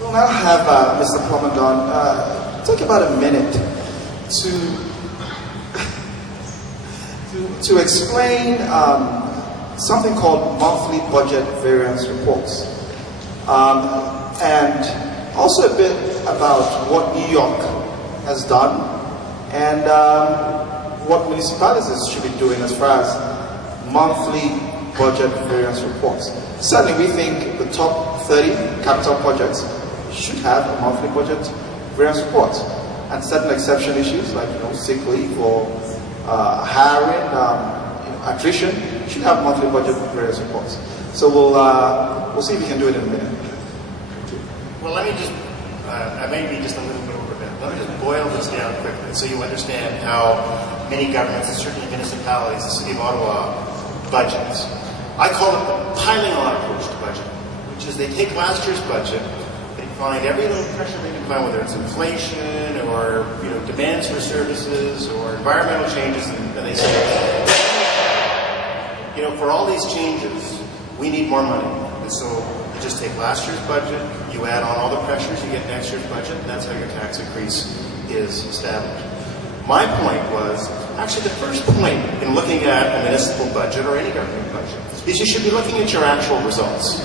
We'll now have Mr. Plamondon take about a minute to explain something called monthly budget variance reports, and also a bit about what New York has done and what municipalities should be doing as far as monthly budget variance reports. Certainly we think the top 30 capital projects should have a monthly budget variance report, and certain exception issues like sick leave or hiring, attrition should have monthly budget variance reports. So we'll see if we can do it in a minute. Well, let me just, I may be just a little bit over that. Let me just boil this down quickly so you understand how many governments, and certainly municipalities, the City of Ottawa, budgets. I call it the piling on approach to budget, which is they take last year's budget, they find every little pressure they can find, whether it's inflation or demands for services or environmental changes, and they say, for all these changes, we need more money. And so you just take last year's budget, you add on all the pressures, you get next year's budget, and that's how your tax increase is established. My point was, actually the first point in looking at a municipal budget or any government budget is you should be looking at your actual results.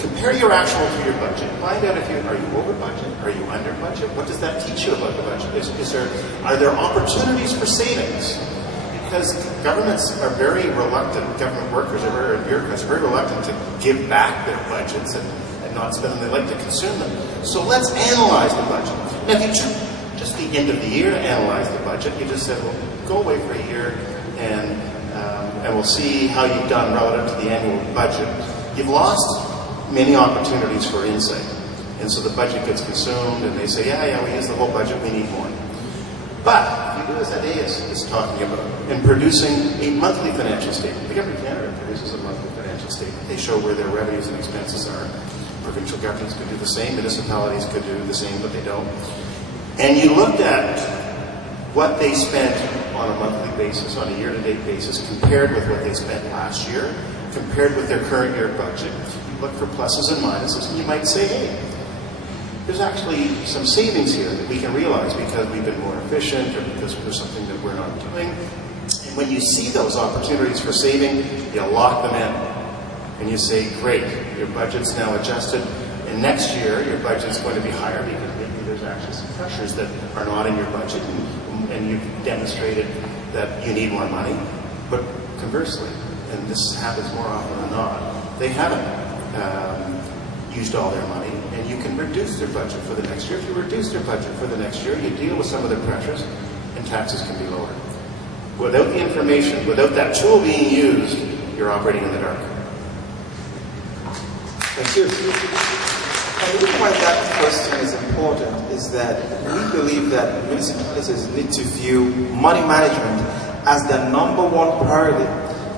Compare your actual to your budget. Find out are you over budget? Are you under budget? What does that teach you about the budget? Are there opportunities for savings? Because governments are very reluctant, government workers or bureaucrats are very reluctant to give back their budgets and not spend them. They like to consume them. So let's analyze the budget. Now, if you took just the end of the year to analyze the budget, you just said, well, go away for a year and we'll see how you've done relative to the annual budget. You've lost many opportunities for insight. And so the budget gets consumed and they say, yeah, we used the whole budget, we need more. But if you do as Ade is talking about, in producing a monthly financial statement, the government of Canada produces a monthly financial statement. They show where their revenues and expenses are. Provincial governments could do the same, municipalities could do the same, but they don't. And you looked at what they spent on a monthly basis, on a year-to-date basis, compared with what they spent last year, compared with their current year budget. You look for pluses and minuses, and you might say, hey, there's actually some savings here that we can realize because we've been more efficient or because there's something that we're not doing. And when you see those opportunities for saving, you lock them in. And you say, great, your budget's now adjusted, and next year your budget's going to be higher because maybe there's actually some pressures that are not in your budget, and you've demonstrated that you need more money. But conversely, and this happens more often than not, they haven't used all their money, and you can reduce their budget for the next year. If you reduce their budget for the next year, you deal with some of the pressures, and taxes can be lowered. Without the information, without that tool being used, you're operating in the dark. Thank you. And the reason why that question is important is that we believe that municipalities need to view money management as the #1 priority.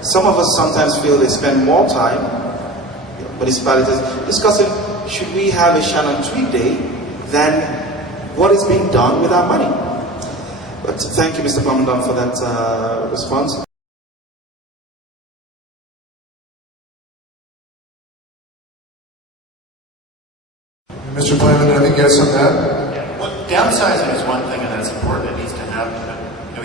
Some of us sometimes feel they spend more time, municipalities, discussing should we have a Shannon Tweed Day than what is being done with our money. But thank you, Mr. Plamondon, for that response. Mr. Plamondon, anything else on that? Yeah. Well, downsizing is one thing, and that's important. It needs to happen.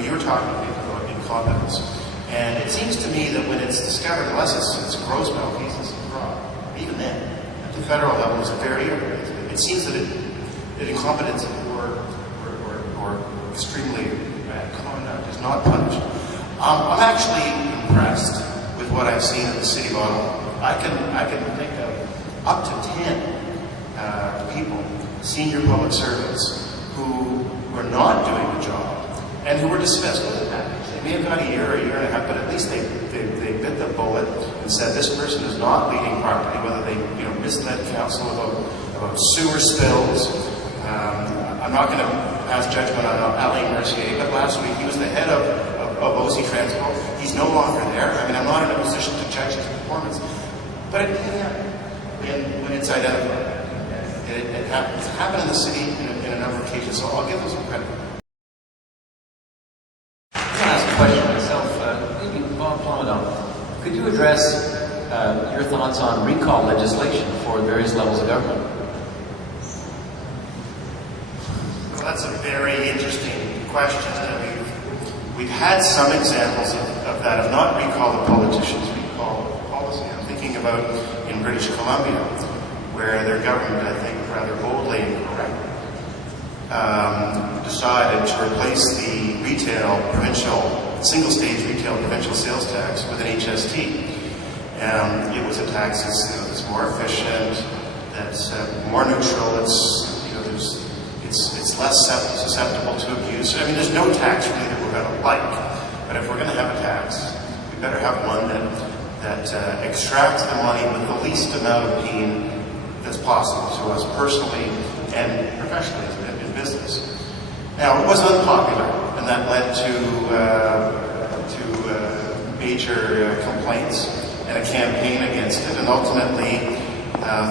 You were talking about incompetence, and it seems to me that when it's discovered, unless it's gross malfeasance and fraud, even then, at the federal level, it's very. It seems that incompetence or extremely bad conduct is not punished. I'm actually impressed with what I've seen in the City of Ottawa. I can think of up to 10 people, senior public servants, who were not doing the job and who were dismissed with a package. They may have got a year and a half, but at least they bit the bullet and said this person is not leading properly, whether they misled council about sewer spills. I'm not going to pass judgment on Alain Mercier, but last week he was the head of OC Transport. He's no longer there. I mean, I'm not in a position to judge his performance, but it can happen when it's identified. It happens. It happened in the city in a number of cases, so I'll give them some credit. I'm going to ask a question myself. Maybe Bob Plamondon, could you address your thoughts on recall legislation for various levels of government? that's a very interesting question. We've had some examples of that, of not recall the politicians, recall policy. I'm thinking about in British Columbia, where their government, I think, rather boldly and correctly, decided to replace the single-stage retail provincial sales tax with an HST. It was a tax that's more efficient, that's more neutral, it's less susceptible to abuse. I mean, there's no tax really that we're going to like, but if we're going to have a tax, we better have one that extracts the money with the least amount of pain that's possible to us personally and professionally in business. Now, it was unpopular, and that led to major complaints and a campaign against it, and ultimately,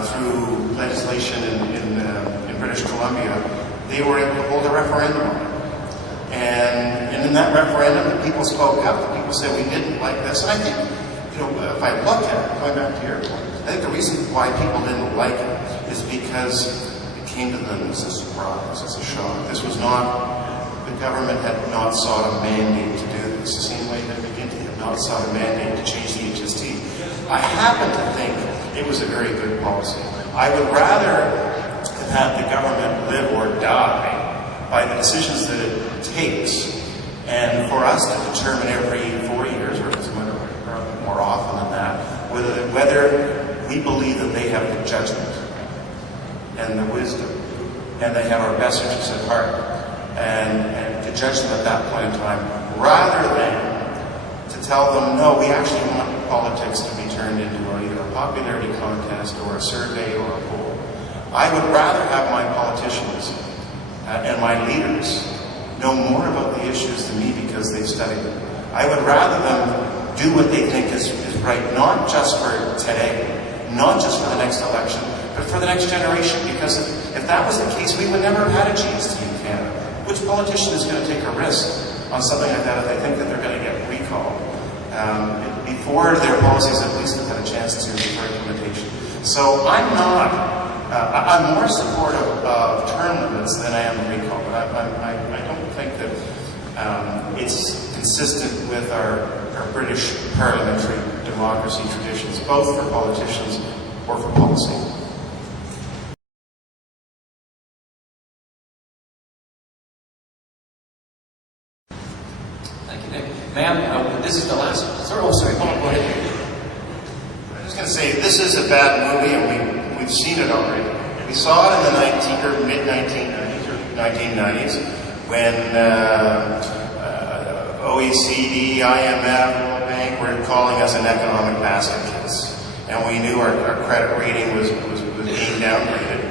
through legislation in British Columbia, they were able to hold a referendum on it. And in that referendum, the people spoke up. The people said, we didn't like this. And I think, if I look at it, going back to your point, I think the reason why people didn't like it is because it came to them as a surprise, as a shock. This was not, the government had not sought a mandate to do this. The same way that McGuinty had not sought a mandate to change the HST. I happen to think it was a very good policy. I would rather have the government live or die by the decisions that it takes, and for us to determine every 4 years, or more often than that, whether we believe that they have the judgment and the wisdom, and they have our best interests at heart, and to judge them at that point in time, rather than to tell them, no, we actually want politics to be turned into either a popularity contest or a survey or a poll. I would rather have my politicians and my leaders know more about the issues than me because they've studied them. I would rather them do what they think is right, not just for today, not just for the next election, but for the next generation, because if that was the case, we would never have had a GST in Canada. Which politician is going to take a risk on something like that if they think that they're going to get recalled before their policies at least have had a chance to for implementation? So I'm more supportive of term limits than I am of recall, but I don't think that it's consistent with our British parliamentary democracy traditions, both for politicians or for policy. Thank you, Nick. Ma'am, this is the last one. Sorry, go ahead. I'm just going to say, this is a bad movie, and we've seen it already. We saw it in the mid-1990s or 1990s when OECD, IMF, World Bank were calling us an economic basket case. And we knew our credit rating was being downgraded.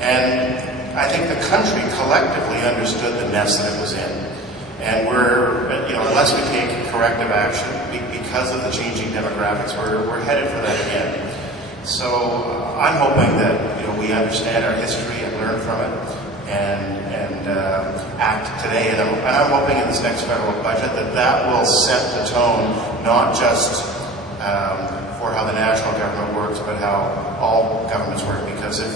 And I think the country collectively understood the mess that it was in. And unless we take corrective action because of the changing demographics, we're headed for that again. So I'm hoping that we understand our history and learn from it and act today. And I'm hoping in this next federal budget that will set the tone, not just for how the national government works, but how all governments work. Because if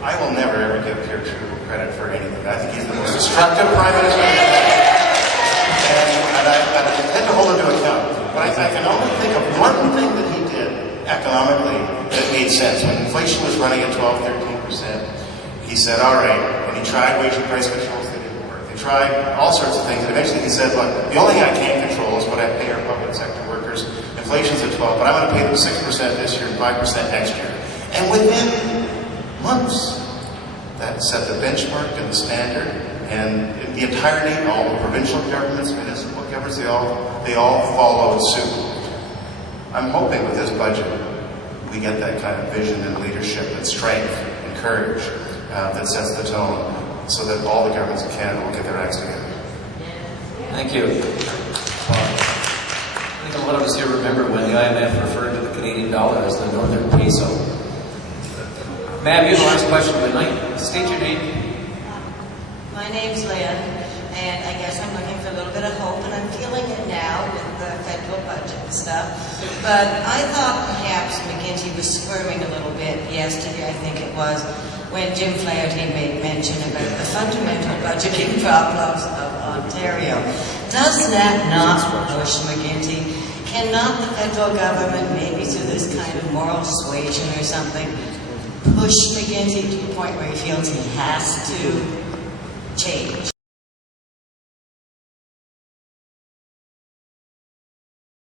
I will never ever give Pierre Trudeau credit for anything. I think he's the most destructive prime minister. And I tend to hold him to account. But I can only think of one thing that he did economically that made sense. When inflation was running at 12-13%, he said, all right, and he tried wage and price controls that didn't work. They tried all sorts of things, and eventually he said, look, the only thing I can't control is what I pay our public sector workers. Inflation's at 12, but I'm going to pay them 6% this year and 5% next year. And within months, that set the benchmark and the standard, and the entirety, all the provincial governments, municipal governments, they all followed suit. I'm hoping with this budget, we get that kind of vision and leadership and strength and courage that sets the tone so that all the governments in Canada will get their acts together. Thank you. I think a lot of us here remember when the IMF referred to the Canadian dollar as the Northern Peso. Ma'am, you have the last question of the night. State your name. My name's Lynn, and I guess I'm looking for a little bit of hope, and I'm feeling it now with the federal budget and stuff. But I thought perhaps McGuinty was squirming a little bit yesterday, I think it was, when Jim Flaherty made mention about the fundamental budgeting problems of Ontario. Does that not push McGuinty? Cannot the federal government, maybe through this kind of moral suasion or something, push McGuinty to the point where he feels he has to change?